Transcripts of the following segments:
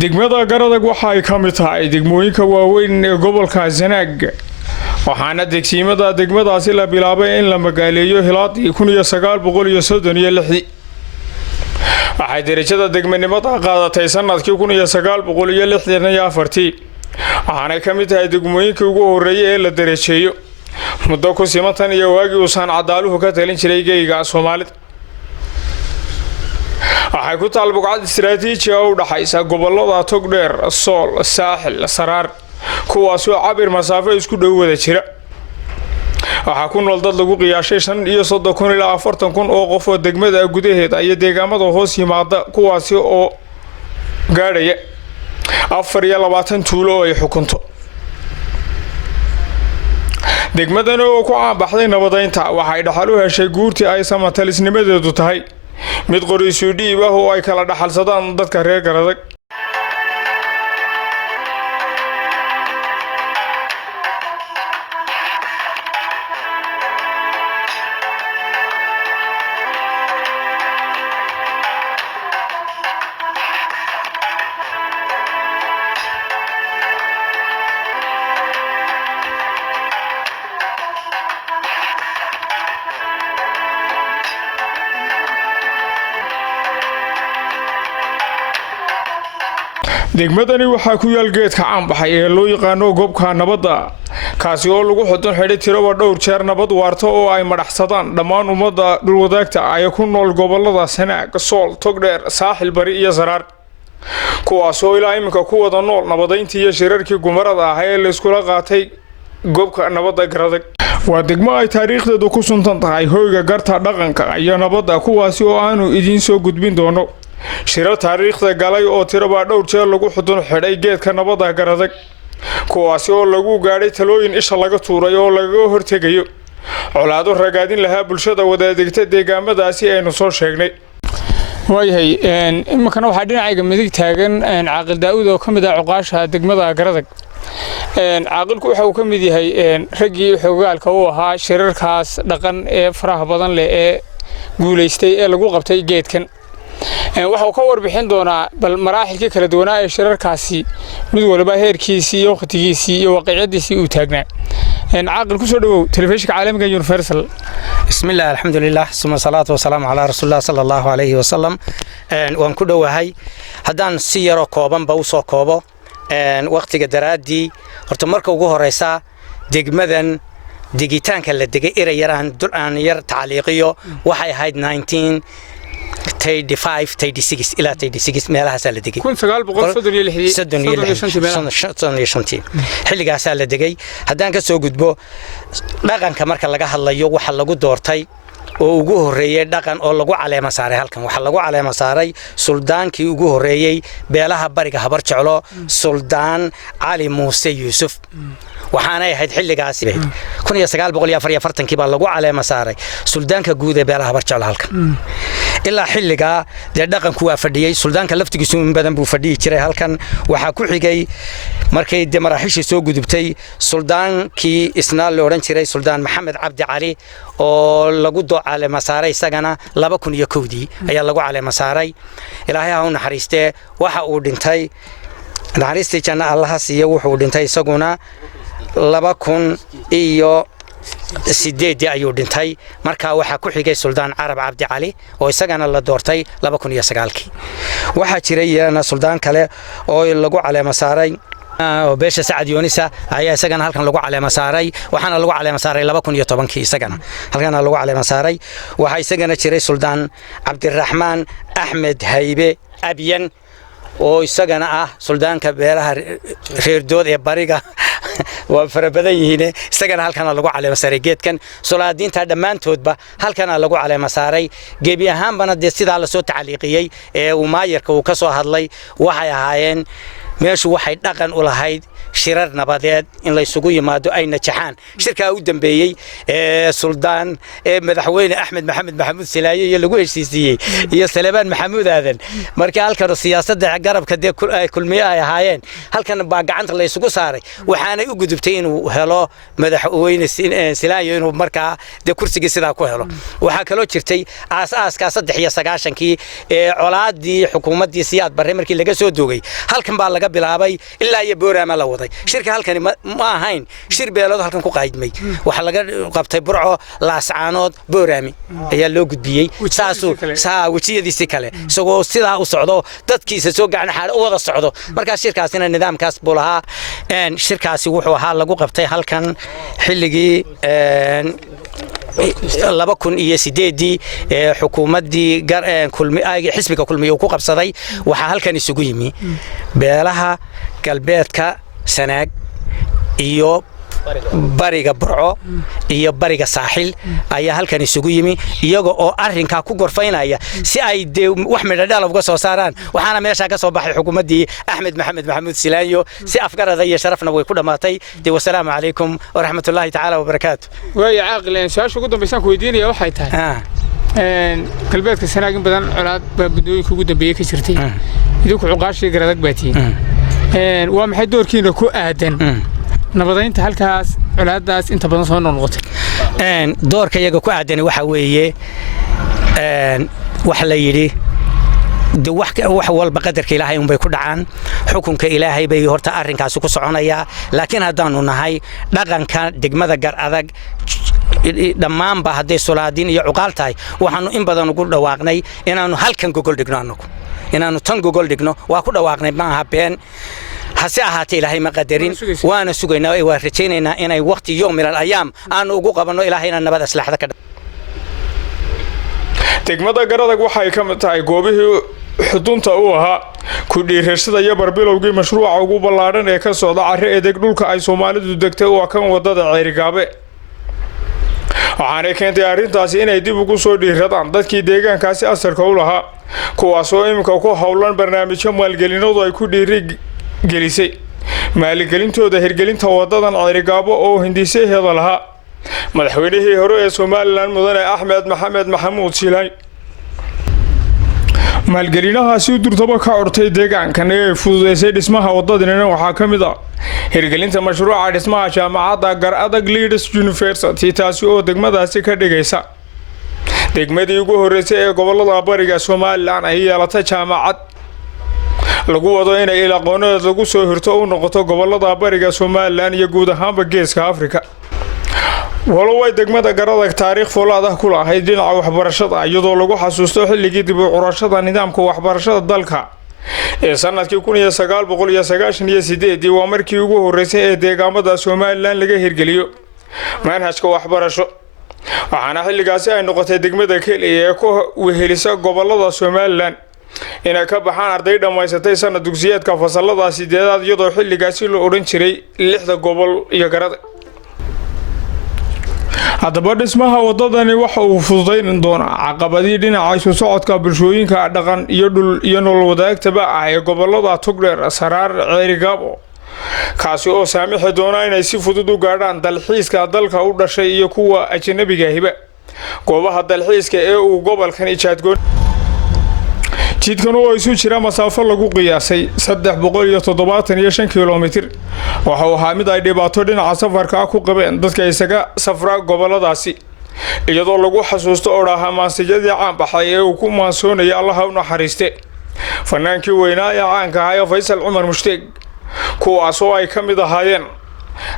degmada Garadag waxa ay ka mid tahay degmooyinka waaweyn ee gobolka Sanaag waxaana degsiimada degmadaasi la bilaabay in la magaaleeyo hilaadii 1936 waxay darajada degmanimada qaadatay sanadkii 1964 waxaana ka mid tahay degmooyinka ugu horeeyay ee la darajeeyo muddo ku simatan iyo waagii uu san cadaaluhu ka talin jiray geeyga Soomaalida waxay ku taal buqcad istiraatiiji ah oo dhaxaysa gobolada Togdheer, Sool, Saaxil, Saraar kuwaas oo cabir masaafo isku dhow wada jira waxa ku nool dad lagu qiyaashay 35 ilaa 40 oo qof oo degmada gudaheeda iyo deegaamada hoos yimaada kuwaas oo gaadhaya 24 tuulo ay xukunto degmadan oo ku caabaxday nabadeynta waxay dhaxal u heshay guurtii ay samatalisnimadeedu tahay mid qoriisu dhiib ah oo ay kala dhaxalsadaan dadka reer Garadag degmadani waxa ku yaal geedka caanbaxay ee loo yaqaan goobka nabadda kaasi oo lagu xudun xidhay tiraba dhowr jeer nabad waarto oo ay madaxsadaan dhammaan ummadda dhul wadaagta ay ku nool gobolada Sanaag, Sool, Togdheer, Saaxil bari iyo Saraar kuwaas oo ilaa iminka ku wada nool nabadeyntii iyo shirarkii gumarada ah ee la isku qaatay goobka nabadda Garadag waa degmo ay taariikhdeedu ku suntan tahay hoyga garta dhaqanka iyo nabadda kuwaas oo aanu idin soo gudbin doono shirar taariikhda galay oo tiraba dhowr jeer lagu xudun xidhay geedka nabadda Garadag kuwaas oo lagu gaadhay talooyin isha laga tuuray oo laga hortegayo colaado ragaadin lahaa bulshada wadaagta deegaamadaasi aynu soo sheegnay waayahay imankana waxa dhinacayga midig taagan Caaqil Daawud oo kamid ah cuqaasha degmada Garadag caaqilku waxa uu kamid yahay ragii xogaalka uu ahaa shirarkaas dhaqan ee faraha badan leh ee guuleystay ee lagu qabtay geedkan waxa uu ka warbixin doonaa bal maraaxilkii kala duwanaa ee shirarkaasi mid walba heerkiisii iyo waqtigiisii iyo waqiicadiisii uu taagnaa caaqil ku soo dhawow telefishinka caalamiga Universal bismillaah alxamdulillaah summa salaatu wa salaamu ala rasuulillah sallallahu alayhi wa sallam waan ku dhawahay haddaan si yar oo kooban ba u soo koobo waqtiga daraadii horta marka ugu horeysa degmadan digitaanka la degay erayaraan aan yar taaliiqiyo waxay ahayd 1935 إلى 36 meelahaas la degay 1936 xilligaas la degay haddaan ka soo gudbo dhaqanka marka laga hadlayo waxa lagu doortay oo ugu horeeyay dhaqan oo lagu caleema saaray halkan waxa lagu caleema saaray suldaankii ugu horeeyay beelaha bariga habar jeclo suldaan Ali Muuse Yuusuf waxaana ahayd xilligaas 1944 baa lagu caleema saaray suldaanka guud ee beelaha habar jeclo halkan ilaa xilliga dhaqanku waa fadhiyay suldaanka laftigiisu in badan buu fadhiyi jiray halkan waxa ku xigay markay maraaxishii soo gudubtay suldaankii isna la oran jiray suldaan Maxamed Cabdi Cali oo lagu caleema saaray isagana 2001 ayaa lagu caleema saaray ilaahay ha u naxariistee waxa uu dhintay naxariistii janna Allah siiyo wuxuu dhintay isaguna 2008 ayuu dhintay marka waxa ku xigay suldaan Carab Cabdi Cali oo isagana la doortay 2009 waxa jiray suldaan kale oo lagu caleema saaray oo beesha Saad Yoonisa ayaa isagana halkan lagu caleema saaray waxaana lagu caleema saaray 2010 isagana halkan lagu caleema saaray waxa isagana jiray suldaan Cabdiraxmaan Axmed Haybe Abiyan oo isagana ah suldaanka beelaha reer dood ee bariga waa farabadan yihiin isagana halkan lagu caleema saaray geedkan sulaadiinta dhamaantoodba halkan lagu caleema saaray gebi ahaanbana sidaa la soo taaliiqiyay ee uu maayarka uu ka soo hadlay waxay ahaayeen meeshu waxay dhaqan u lahayd shirar nabadeed in la isugu yimaado ay najaxaan shirka u dambeeyay suldaan madaxweyne Axmed Maxamed Maxamuud Silaaye iyo lagu heshiisiyay iyo Salebaan Maxamuud Aadan markii halkan siyaasadda garabka kulmiye ay ahaayeen halkan baa gacanta la isugu saaray waxaana u gudubtay inuu helo madaxweyne Silaayo inuu markaa de kursiga sidaa ku helo waxa kale oo jirtay aasaaska 93kii ee colaadii xukuumadii Siyaad Barre markii laga soo doogay halkan baa laga bilaabay ilaa iyo Boorama la waday shirka halkan ma ahayn shir beelad halkan ku qaydmay waxa laga qabtay Burco Laascaanood Boorami ayaa loo gudbiyay saasu wajiyadiisa kale isagoo sidaa u socdo dadkiisa soo gacan xaal u wada socdo marka shirkaasina nidaamkaas buu lahaa shirkaasi wuxuu ahaa lagu qabtay halkan xilligii 2008 xukuumadii xisbiga kulmiye uu ku qabsaday waxa halkan isugu yimi beelaha galbeedka Sanaag iyo bariga Burco iyo bariga Saaxil ayaa halkan isugu yimi iyaga oo arrinka ku gorfaynaya si ay wax midhadhal uga soo saaraan waxaana meesha ka soo baxay xukuumadii Axmed Maxamed Maxamuud Silaayo si afgarada iyo sharafna way ku dhamaatay wassalaamu calaykum wa rahmatullaahi ta'ala wa barakaatuh way aaqileen su'aasha ugu dambaysan ku weydiinaya waxay tahay galbeedka Sanaag in badan colaad baabdooyinka ugu dambeeyay ka jirtay idinku cuqaashi garadag baatiin waa maxay doorkiina ku aadan nabadaynta halkaas colaadaas inta badan soo noqotay doorka iyaga ku aadan waxa weeye wax la yiri wax walba qadarka Ilaahay bay ku dhacaan xukunka Ilaahay bay horta arrinkaas ku soconaya laakiin haddaanu nahay dhaqanka degmada gar adag dhammaan ba haday sulaadin iyo cuqaal tahay waxaanu in badan ugu dhawaaqnay inaanu halkan gogol dhigno anagu inaanu tan gogol dhigno waa ku dhawaaqnay ma aha been hase ahaatee Ilaahay ma qadarin waana sugaynaa ee waa rajaynaynaa inay waqti yoom min al-ayaam aan ugu qabanno Ilaahayna nabad aslaxda ka degmada garadag waxay ka mid tahay goobihii xudunta u ahaa ku dhiirashada iyo barbilowgii mashruuca ugu ballaaran ee ka socda carri edeg dhulka ay Soomaalidu degtay oo kan wadada Ceyrigaabe waxaana keentay arrintaasi inay dib ugu soo dhiiradaan dadkii deegaankaasi asarka u lahaa kuwaas oo imika ku howlan barnaamijyo maalgelinoodu ay ku gelisay maalgelintooda hirgelinta wadadan Ceerigaabo oo hindiseheeda lahaa madaxweynihii hore ee Soomaaliland mudane Axmed Maxamed Maxamuud Silaayo maalgelinahaasi durtaba ka ortay deegaankan ee fududeysay dhismaha wadadana waxaa ka mid ah hirgelinta mashruuca dhismaha jaamacadda Gar Adag Leaders University taasi oo degmadaasi ka dhigaysa degmadii ugu horeysay ee gobolada bariga Soomaaliland ay yeelatay jaamacad lagu wado inay aqoonada lagu soo hirto oo noqoto gobolada bariga Soomaaliland iyo guud ahaanba geeska Afrika walow ay degmada garadag taariikh foolaad ku lahayd dhinaca waxbarashada iyadoo lagu xasuusto xilligii dib u curashada nidaamka waxbarashada dalka ee sanadkii 1998 waa markii ugu horeysay ee deegaamada Soomaaliland laga hirgeliyo manhajka waxbarasho waxaana xilligaasi ay noqotay degmada kaliya ee ku wehelisa gobolada Soomaaliland inay ka baxaan arday dhamaysatay sanad dugsiyeedka fasalada 8aad iyadoo xilligaasi loo oran jiray 6 gobol iyo garadag haddaba dhismaha wadadani waxa uu fududayn doonaa caqabadii dhinaca isu socodka bulshooyinka dhaqan iyo dhul iyo nolol wadaagtaba ah ee gobolada Togdheer Saraar Ceerigaabo kaasi oo saamixi doona inay si fudud u gaadhaan dalxiiska dalka u dhashay iyo kuwa ajnabiga ah goobaha dalxiiska ee uu gobolkan ijaadgoon jidkan oo isu jira masaafo lagu qiyaasay 375 kilomitir waxa uu ahaa mid ay dhibaato dhinaca safarka ku qabeen dadka isaga safra goboladaasi iyadoo lagu xasuusto oraha maasijadii caan baxay ee uu ku maansoonay Allah u naxariiste fanaankii weynaa ee caanka ah Faysal Umar Mushtaaq kuwaas oo ay ka mid ahaayeen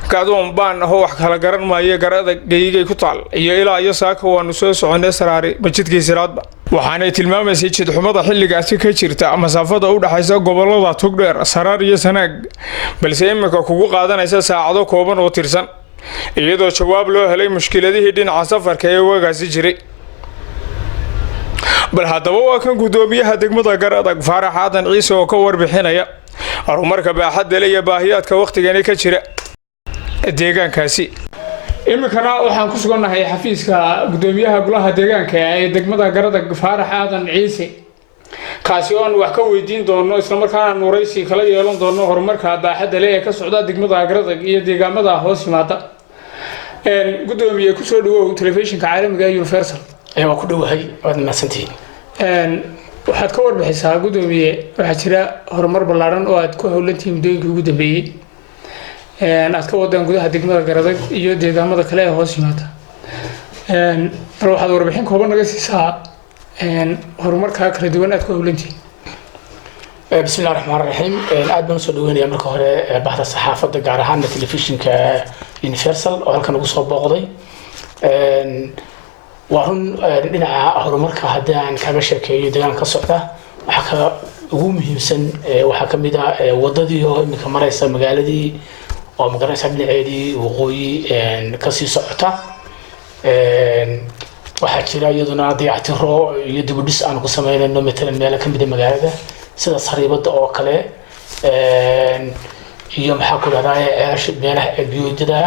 kadoon baan wax kala garan maayo garada geeyay ku taal iyo ilaa iyo saaka waanu soo soconay Saraari majidkii Siraadba waxaana tilmaamayay jid xumada xilligaasi ka jirta masaafada u dhaxaysa gobolada Togdheer Saraar iyo Sanaag balse imika kugu qaadanaysa saacado kooban oo tirsan iyadoo jawaab loo helay mushkiladihii dhinaca safarka ee wagaasi jiray bal haddaba waa kan gudoomiyaha degmada Garadag Faarax Aadan Ciise oo ka warbixinaya horumarka baaxadda leh iyo baahiyaadka waqtigan ka jira deegaankaasi imikana waxaan ku suganahay xafiiska gudoomiyaha golaha deegaanka ee degmada Garadag Faarax Aadan Ciise kaasi oo wax ka weydiin doono isla markaana nuuraysi kala yeelan doono horumarka baaxadda leh ee ka socda degmada Garadag iyo deegaamada hoos yimaada gudoomiye ku soo dhawow telefishinka caalamiga ee Universal waa ku dhawahay waad maasantihiin waxaad ka warbixisaa gudoomiye waxa jira horumar ballaaran oo aad ku howlantiin mudooyinka ugu dambeeyay aad ka wadaan gudaha degmada Garadag iyo deegaamada kale ee hoos yimaada bal waxaad warbixin kooban naga siisaa horumarka kala duwan aad ku howlantihiin. بسم الله الرحمن الرحيم aad baan soo dhaweynaya marka hore bahda saxaafadda gaar ahaan telefishinka Universal oo halkan ugu soo booqday waxaan dhinaca horumarka haddaan kaga sheekeeyo deegaanka socda waxa ka ugu muhiimsan waxa kamid ah wadadii oo imika maraysa magaaladii oo magaranaysa dhinaceedii waqooyi ka sii socota waxa jira iyaduna dayactiro iyo dib u dhis aan ku sameynayno matalan meel ka mid ah magaalada sida sariibada oo kale iyo maxaa ku dhacday meelaha biyoodada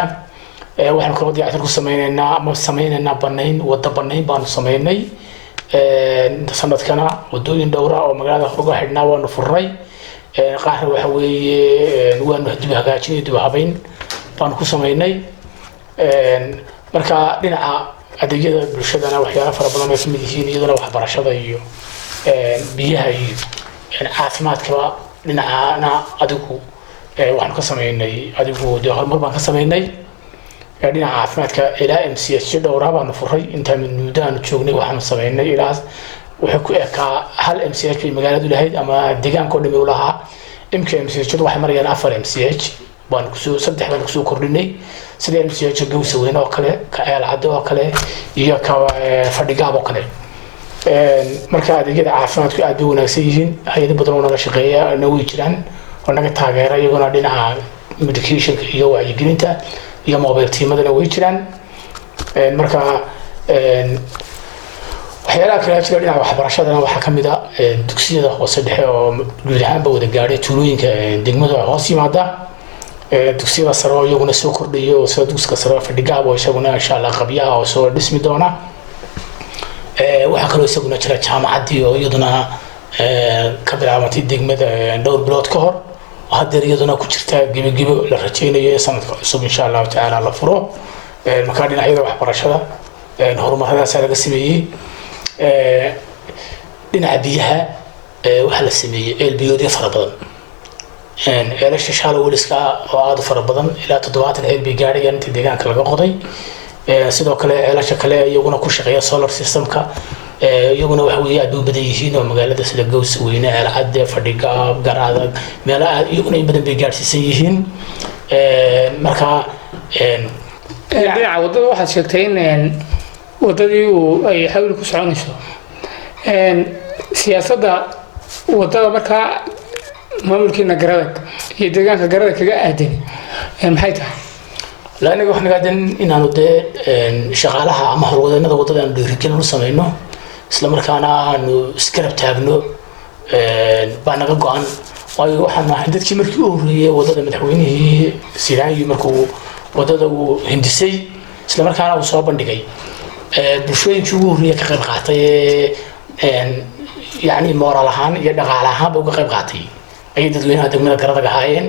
waxaan kala dayactir ku sameynaynaa banayn wada banayn baanu sameynay sanadkana wadooyin dhowra oo magaalada uga xidhnaa waanu furnay qaar waxa weeye waanu dib hagaajinay dib habeyn baanu ku sameynay marka dhinaca adeegyada bulshadana waxyaalo fara badan ay kamid yihiin iyadana waxbarashada iyo biyaha iyo caafimaadka dhinacana adigu waxaan ka sameynay adigu horumar baan ka sameynay dhinaca caafimaadka ilaa MCH dhowra baan furay inta muddo aan joognay waxaan sameynay ilaa waxa ku ekaa hal MCH ay magaaladu lahayd ama deegaanka oo dhamay u lahaa MCH waxay marayaan 4 MCH baan ku soo saddex baan ku soo kordhinay sida MCH gowsa weyn oo kale ka Eelcado oo kale iyo ka Fadhigaab oo kale marka adeegyada caafimaadku aad u wanaagsan yihiin hay'ado badan oo naga shaqeeya way jiraan oo naga taageera iyaguna dhinaca medication iyo wacyigelinta iyo mobile teamadana way jiraan marka waxyaalaha kale jira dhinaca waxbarashadana waxaa kamid ah dugsiyada hoose dhexe oo guud ahaanba wada gaadhay tuulooyinka degmada hoos yimaada dugsiyada sare oo iyaguna soo kordhiyo oo sida dugsiga sare Fadhigaab oo isaguna insha Allah qabyaha oo soo dhismi doona waxa kale oo isaguna jira jaamacadii oo iyaduna ka bilaabantay degmada dhowr bilood ka hor hadda iyaduna ku jirta gibigib la rajeynayo sanadka cusub insha Allah ta'ala la furo marka dhinacyada waxbarashada horumaradaas laga sameeyay dhinaca biyaha waxa la sameeyay elbiyoodyo fara badan eelasha shaalo waliska oo aad fara badan ilaa 70 elbi gaarayaan inta deegaanka laga qoday sidoo kale eelasha kale iyaguna ku shaqeeya solar systemka iyaguna waxa weeye aad u badan yihiin oo magaalada sida Gowsa Weyne Eelcado Fadhigaab Garadag meelaha iyaguna in badan bay gaarsiisan yihiin marka dhinaca wadada waxaad sheegtay in wadadii ay xawli ku soconayso siyaasadda wadada marka maamulkiina Garadag iyo deegaanka Garadag kaga aadan maxay tahay laaniga waxaan gaadan inaanu shaqaalaha ama howlwadeennada wadada aan dhiirigelin u sameeyno isla markaana aanu iskarab taagno baa naga go'an waayo waxaan nahay dadkii markii uu horeeyay wadada madaxweynihii Siraayi markuu wadada uu hindisay isla markaana uu soo bandhigay bulshooyinkii ugu horeeyay ka qayb qaatay yani moral ahaan iyo dhaqaale ahaan uga qayb qaatay ay dadweynaha degmada Garadag ahaayeen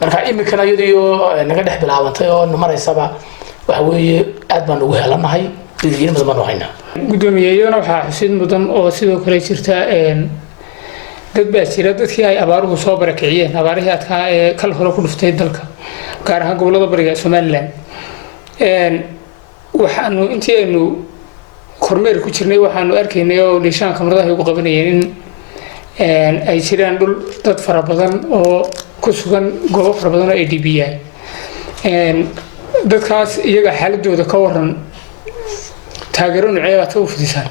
marka imikana iyadoo naga dhex bilaabantay oo maraysaba waxa weeye aad baan ugu helanahay dhiirigelin badan baan haynaa guddoomiyayadana waxaa xusid mudan oo sidoo kale jirta dad baa jira dadkii ay abaaruhu soo barakiciyeen abaarihii adkaa ee kal hore ku dhuftay dalka gaar ahaan gobolada bariga Soomaaliland waxaanu intii aynu kormeer ku jirnay waxaanu arkaynay oo liishaan kamaradaha ugu qabanayeen in ay jiraan dhul dad fara badan oo ku sugan goobo fara badan oo ADB dadkaas iyaga xaaladooda ka waran taageero nuucyo aad u fidisaan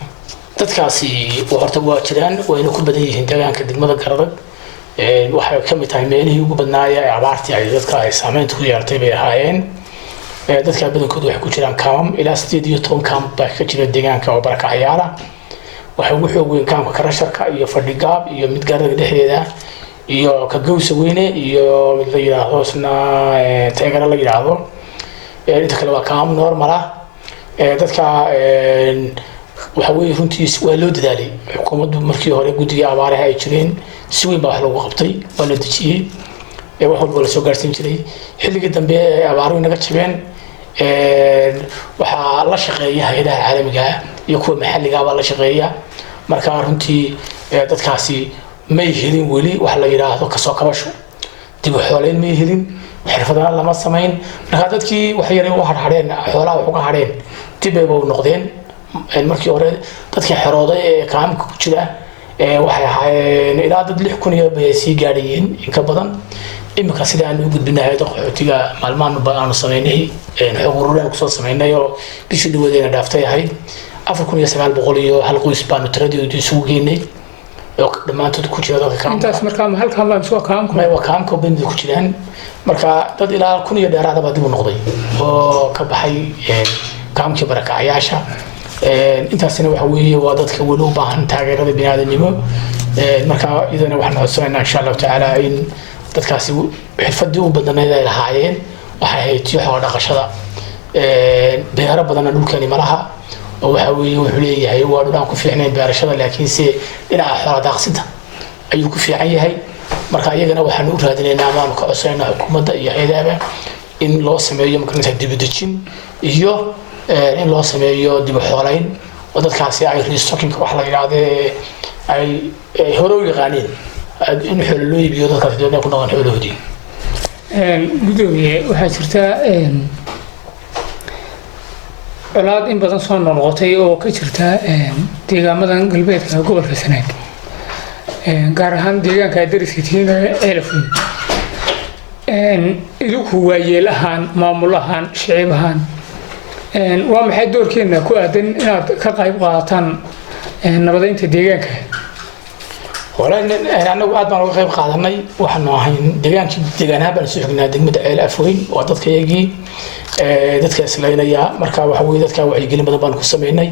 dadkaasi horta waa jiraan wayna ku badan yihiin deegaanka degmada Garadag waxay ka mid tahay meelihii ugu badnaayay abaartii ay dadka ay saameynta ku yeelatay bay ahaayeen dadka badankoodu waxay ku jiraan kaam ilaa 18 kaam baa ka jira deegaanka oo barakacayaala waxa ugu xoog weyn kaamka Karasharka iyo Fadhigaab iyo mid Garadag dhexdeeda iyo ka Gowsa Weyne iyo mid la yiraahdo isna Teegara la yiraahdo inta kale waa kaam normal ah dadka waxa weeye runtii waa loo dadaalay xukuumaddu markii hore guddiga abaaraha ay jireen si weyn baa wax lagu qabtay waa la dejiyay wax walba la soo gaarsiin jiray xilliga dambe abaaruhu naga jabeen waxaa la shaqeeya hay'adaha caalamiga iyo kuwa maxalliga ah la shaqeeya marka runtii dadkaasi may helin weli wax la yiraahdo ka soo kabasho dib u xooleyn may helin xirfadana lama samayn marka dadkii wax yar u harhadheen xoolaha wax uga hadheen dib bay u noqdeen markii hore dadkii xerooday ee kaamka ku jira waxay ahaayeen ilaa dad 6,000 bay sii gaadhayeen in ka badan imika sida aan u gudbinahay qaxootiga maalmahan baanu sameynay xog ururin ku soo sameynay oo bishii dhawadeena dhaaftay ahayd 4,900 iyo hal qoys baanu tiradii isugu geynay oo dhamaantood ku jira dadka kaamka intaas markaa halkaan baan soo kaamka ma waa kaamka bimid ku jiraan marka dad ilaa 1,000 dheeraad ah dib u noqday oo ka baxay kaamkii barakacayaasha intaasina waxa weeye waa dadka weli u baahan taageerada bini'aadanimo marka idana waxaan codsanaynaa insha Allah taala in dadkaasi xirfadii u badanayd ay lahaayeen waxay ahayd xoolo dhaqashada beero badan dhulkani malaha oo waxa weeye wuxuu leeyahay waa dhul aan ku fiicnayn beerashada laakiin si dhinaca xoolo dhaqsinta ayuu ku fiican yahay marka iyagana waxaan u raadinaynaa ama ka codsanaynaa xukuumadda iyo hay'adaha in loo sameeyo markaa dib u dejin iyo in loo sameeyo dib u xoolayn oo dadkaasi ay restocking wax la yiraahdo ay hore u yaqaaneen in xoolo loo iibiyo dadkaasi doonaya ku noqon xoolahoodii gudoomiye waxaa jirta colaad in badan soo noqotay oo ka jirta deegaamadan galbeedka gobolka Sanaag gaar ahaan deegaanka dariska tiina Elfin idinku waayeel ahaan maamul ahaan shacab ahaan waa maxay doorkeena ku aadan inaad ka qayb qaadataan nabadeynta deegaanka walaal anagu aad baan uga qayb qaadanay waxaan ahayn deegaanaha baan soo xignaa degmada Elfin oo dadkayagii dadka islaynaya marka waxa weeye dadka wacyigelin badan baan ku sameynay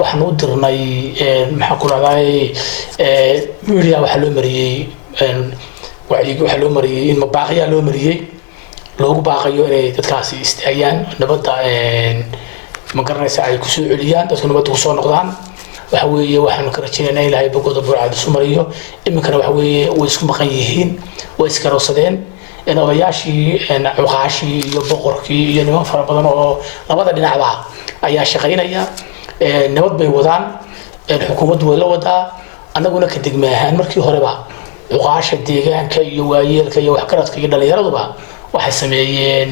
waxaan u dirnay maxaa ku raadayay media waxa loo mariyay wacyiga waxa loo mariyay in mabaaqiya loo mariyay loogu baaqayo inay dadkaasi istaayaan nabadda ma garanaysa ay ku soo celiyaan dadku nabadda ku soo noqdaan waxa weeye waxaan ka rajaynaynaa ilaahay boqoda burcad isu mariyo iminkana waxa weeye way isku maqan yihiin way iska roosadeen in odayaashii cuqaashii iyo boqorkii iyo niman fara badan oo labada dhinacba ayaa shaqaynaya nabad bay wadaan xukuumaddu way la wadaa annaguna ka degmaahaan markii horeba cuqaasha deegaanka iyo waayeelka iyo waxgaradka iyo dhallinyaraduba waxay sameeyeen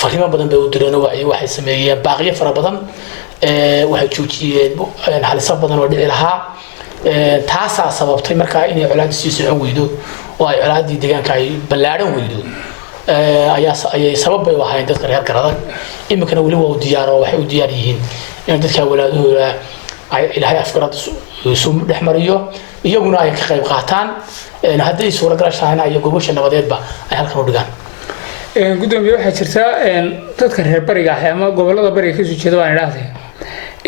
fariimo badan bay u direen waxay sameeyeen baaqiyo fara badan waxay joojiyeen halisa badan oo dhici lahaa taasaa sababtay markaa inay colaadii sii socon weydo oo ay colaadii deegaanka ay ballaaran weydo ayay sabab bay u ahaayeen dadka reer Garadag iminkana weli waa u diyaar oo waxay u diyaar yihiin in dadka walaadahooda ay ilaahay afkarad isu dhex mariyo iyaguna ay ka qayb qaataan hadday suuragal tahay ay gobosha nabadeedba ay halkan u dhigaan gudoomiye waxaa jirta dadka reer bariga ah ama gobolada bariga ka soo jeeda waan idhaahdee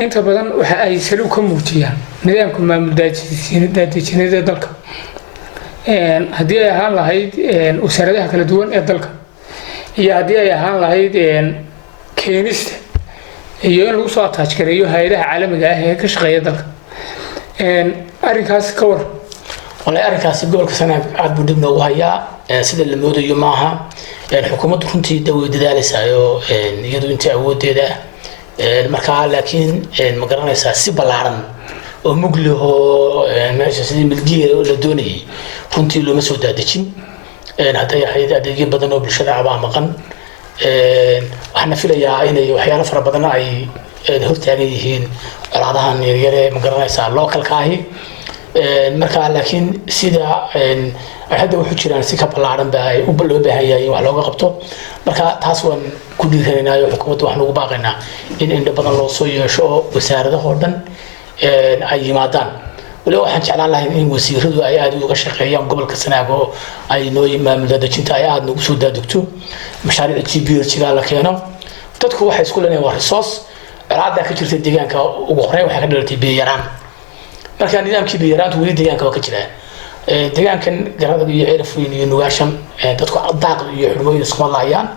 inta badan waxa ay saliu ka muujiyaan nidaamka maamul daadejinada dalka haddii ay ahaan lahayd wasaaradaha kala duwan ee dalka iyo haddii ay ahaan lahayd keenista iyo in lagu soo attach gareeyo hay'adaha caalamiga ah ee ka shaqeeya dalka arrinkaas ka war walaal arrinkaasi gobolka Sanaag aad buu dib noogu hayaa sida la moodayo maaha xukuumaddu runtii way dadaalaysaa iyadu inta awoodeeda marka laakiin ma garanaysaa si ballaaran oo muglaho meesha sidii milkiga la doonayay runtii looma soo daadejin hadday ahayd adeegyo badan oo bulshada abaa maqan waxaan filayaa inay waxyaalo fara badan ay hortaagan yihiin colaadahan yaryar ee ma garanaysaa localka ahi marka laakiin sida hadda wuxuu jiraan si ka ballaaran baa ay loo baahan yahay in wax looga qabto marka taas waan ku dhiiranaynaa xukuumadda waxaan ugu baaqaynaa in indho badan loo soo yeesho oo wasaaradaha oo dhan ay yimaadaan waliba waxaan jeclaan lahayn in wasiiradu ay aad uga shaqeeyaan gobolka Sanaag oo ay noo maamul daadejinta ay aad nagu soo daadegto mashaariic GPR la keeno dadku waxay isku leeyihiin waa resource colaadda ka jirta deegaanka ugu horeyn waxay ka dhalatay biyo yaraan marka nidaamkii biyo yaraantu weli deegaanka waa ka jiraa deegaankan Garadag iyo Elfin iyo Nugaashan dadku daaq iyo xurmooyin isku laayaan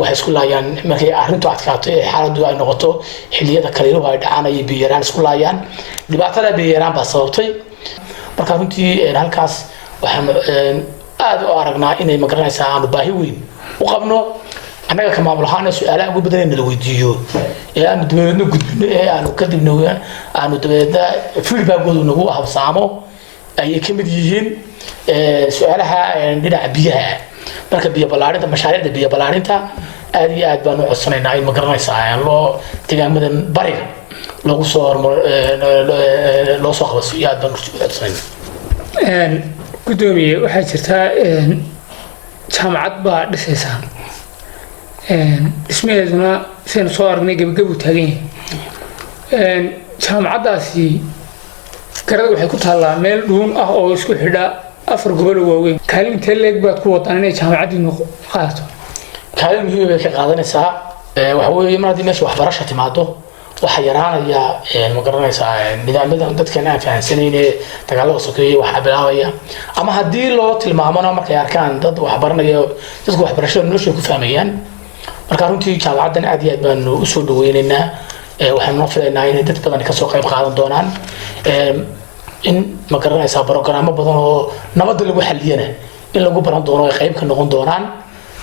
waxay isku laayaan markay arrintu adkaato xaaladdu ay noqoto xilliyada kale ay dhacaan ay biyo yaraan isku laayaan dhibaatada biyo yaraan baa sababtay marka runtii halkaas waxaan aad u aragnaa inay ma garanaysaa aanu baahi weyn u qabno annaga ka maamul ahaan su'aalaha ugu badan in la weydiiyo aanu dawladna gudbino aanu kadibna aanu dawladda feedback-goodu nagu habsaamo ay ka mid yihiin su'aalaha dhinaca biyaha marka biyo balaarinta mashaariicda biyo balaarinta aad iyo aad baan u codsanaynaa in ma garanaysaa loo deegaamadan bariga loogu soo loo soo qabso iyo aad baan u codsanaynaa gudoomiye waxaa jirta jaamacad baa dhisaysaa dhismaheeduna sidaynu soo aragnay gebagabu taagan yahay jaamacaddaasi garada waxay ku taallaa meel dhuun ah oo isku xidha 4 gobol oo waaweyn kaalin intee leeg baad ku wadaan inay jaamacaddiinu qaadato kaalin muhiim bay ka qaadanaysaa waxa weeye mar haddii meesha waxbarasho timaado waxaa yaraanaya ma garanaysaa nidaamyada dadkan aan fahansanayne dagaalada sokeeye waxaa bilaabaya ama haddii loo tilmaamona markay arkaan dad waxbaranaya dadku waxbarashada nolosha ku fahmayaan marka runtii jaamacaddan aad iyo aad baanu u soo dhaweynaynaa waxaan noo filaynaa inay dad badan ka soo qayb qaadan doonaan in ma garanaysaa barnaamijyo badan oo nabadda lagu xaliyana in lagu baran doono ay qayb ka noqon doonaan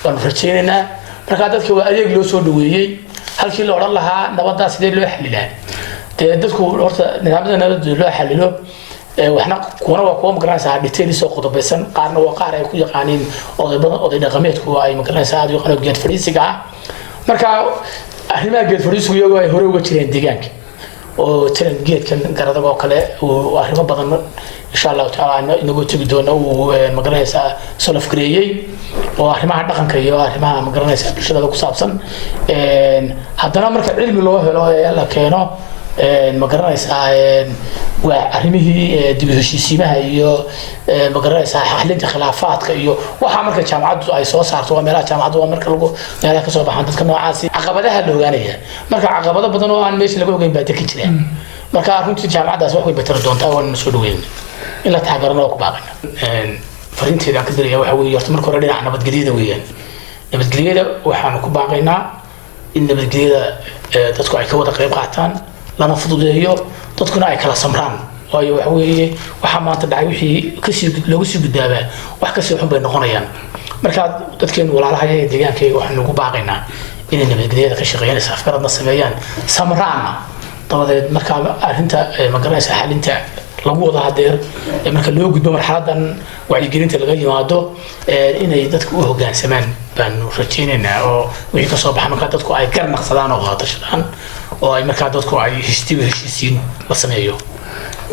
baanu rajaynaynaa marka dadka waa adeeg loo soo dhaweeyay halkii la oran lahaa nabadda sidee loo xalilaa dadku horta nidaamyada nabadda loo xalilo waxna kuwana waa kuwa ma garanaysaa details oo qodobeysan qaarna waa qaar ay ku yaqaaniin oday dhaqameedku ay ma garanaysaa aad u yaqaan geed fadhiisiga marka arrimaha geed fadhiisigu iyagu ay hore uga jireen deegaanka oo tiran geedkan garadag oo kale uu arrimo badan insha Allah taala inagu tagi doono uu ma garanaysaa soo fikriyay oo arrimaha dhaqanka iyo arrimaha ma garanaysaa bulshada ku saabsan haddana marka cilmi loo helo ee la keeno ma garanaysaa waa arrimihii dib u heshiisiimaha iyo ma garanaysaa xalinta khilaafaadka iyo waxa marka jaamacaddu ay soo saarto waa meelaha jaamacaddu waa marka lagu meelaha ka soo baxaan dadka noocaasi caqabadaha la ogaanaya marka caqabado badan oo aan meesha laga ogeyn baa dadka jira marka runtii jaamacaddaas wax way betar doontaa waan soo dhaweyn in la taageerno ku baaqana fariinteeda aan ka diraya waxa weeye horta marka hore dhinaca nabadgelyada weeyaan nabadgelyada waxaan ku baaqaynaa in nabadgelyada dadku ay ka wada qayb qaataan lana fududeeyo dadkuna ay kala samraan waayo waxa weeye waxa maanta dhacay wixii kasii loogu sii gudbaabaa wax kasii xun bay noqonayaan marka dadkeen walaalaha ee deegaankayga waxaan ugu baaqaynaa inay nabadgelyada ka shaqeeyaan afkaradna sameeyaan samraana dabadeed marka arrinta ma garanaysaa xalinta lagu wada hadeer marka loo gudbo marxaladan wacyigelinta laga yimaado inay dadku u hoggaansamaan baanu rajaynaynaa oo wixii ka soo baxa marka dadku ay gar naqsadaan oo qaadashadaan oo ay marka dadku ay heshiisiin la sameeyo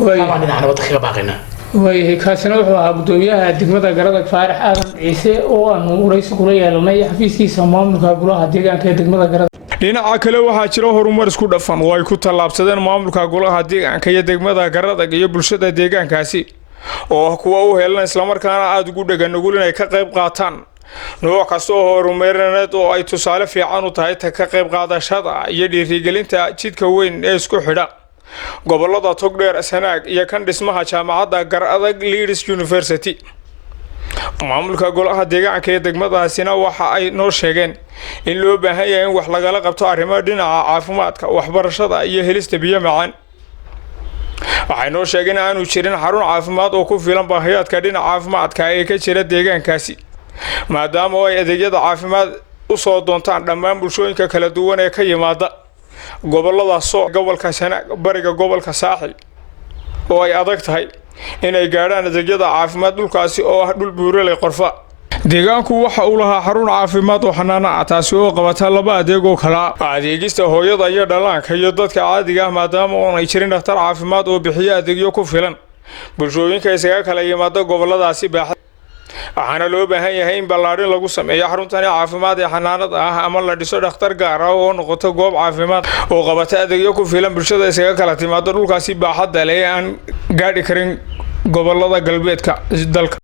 waan dhinaca nabadda kaga baaqaynaa way kaasina wuxuu ahaa gudoomiyaha degmada garadag faarax aadan ciise oo aanu waraysi kula yeelanay xafiiskiisa maamulka golaha deegaanka ee degmada garadag dhinaca kale waxaa jira horumar isku dhafan oo ay ku tallaabsadeen maamulka golaha deegaanka iyo degmada garadag iyo bulshada deegaankaasi oo kuwa u heelan isla markaana aad ugu dhagan nugul inay ka qayb qaataan nooc kasta oo horumarineed oo ay tusaale fiican u tahay ka qayb qaadashada iyo dhiirigelinta jidka weyn ee isku xidha gobolada Togdheer Sanaag iyo kan dhismaha jaamacadda Garadag Leeds University maamulka golaha deegaanka ee degmadaasina waxa ay noo sheegeen in loo baahan yahay in wax laga qabto arrimaha dhinaca caafimaadka waxbarashada iyo helista biyo macaan waxay noo sheegeen aanu jirin xarun caafimaad oo ku filan baahiyaadka dhinaca caafimaadka ee ka jira deegaankaasi maadaama ay adeegyada caafimaad u soo doontaan dhammaan bulshooyinka kala duwan ee ka yimaada gobolada soo gobolka Sanaag bariga gobolka Saaxil oo ay adag tahay inay gaaraan adeegyada caafimaad dhulkaasi oo ah dhul buuraley qorfa deegaanku waxa uu lahaa xarun caafimaad oo xanaana ah taasi oo qabata laba adeeg oo kala adeegista hooyada iyo dhalaanka iyo dadka caadiga ah maadaama ay jirin dhakhtar caafimaad oo bixiya adeegyo ku filan bulshooyinka isaga kala yimaada goboladaasi baaxad waxaana loo baahan yahay in ballaarin lagu sameeyo xaruntan caafimaad ee xanaanada ah ama la dhiso dhakhtar gaar ah oo noqoto goob caafimaad oo qabata adeegyo ku filan bulshada isaga kala timaado dhulkaasi baaxad leh aan gaadhi karin gobolada galbeedka dalka